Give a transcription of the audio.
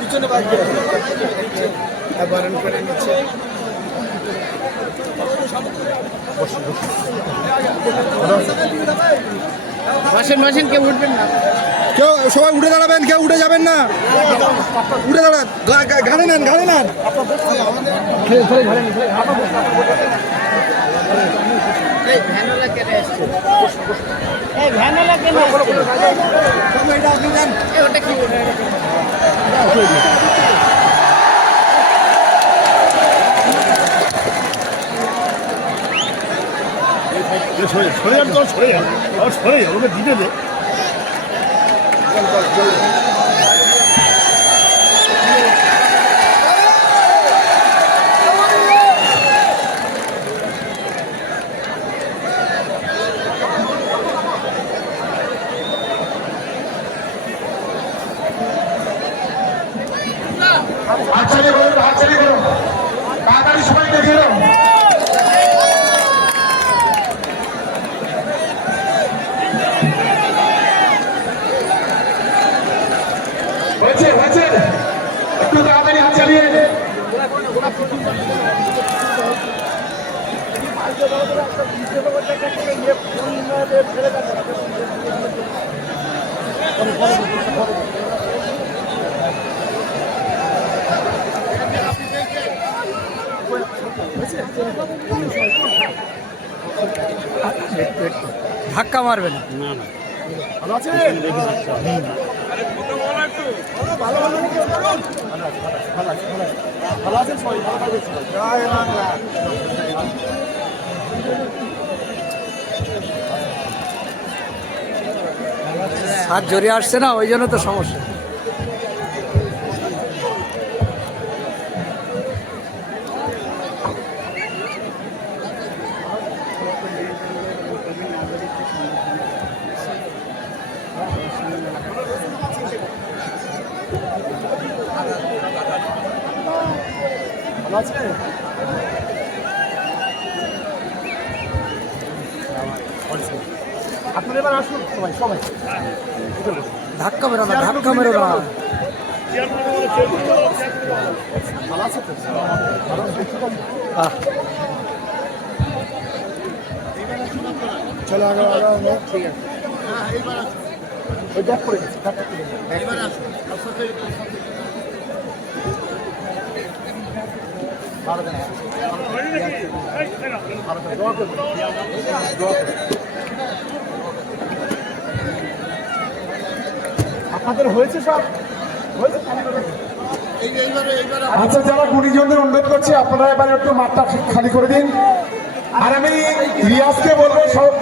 পিছনে বারণ করে নিচ্ছে। মাসেন কেউ উঠবেন না, কেউ সবাই উঠে দাঁড়াবেন, কেউ উঠে যাবেন না, উঠে দাঁড়ান, ঘাড়ে নেন, ঘাড়ে নেন। সরে যান, তো সরে যান, সরে যান, ওকে দিতে দে। হাততালি করুন, হাততালি করুন, তাড়াতাড়ি সবাই দেখে এলাম। হয়েছে হয়েছে, একটু তাড়াতাড়ি হাত চালিয়ে। ধাক্কা মারবে না। ভালো আছে? ভালো আছেন সবাই? জয় বাংলা। হাত জড়িয়ে আসছে না, ওই জন্য তো সমস্যা। ভালো আছে? আপনারা এবার আসুন সবাই সবাই। ধাক্কা মেরো না, ধাক্কা মেরো না। ভালো আছে তো? ভালো আছে, ঠিক আছে। চলো আগে আগে, ঠিক আছে। ওই ব্যাক করে গেছে, ব্যাক করে গেছে। ভালো দেন, দোয়া করবেন, দোয়া করবেন। আপনাদের হয়েছে সব? আচ্ছা, যারা গুণীজনদের অনুরোধ করছি আপনারা এবার একটু মাঠটা খালি করে দিন। আর আমি রিয়াজকে বলবো সব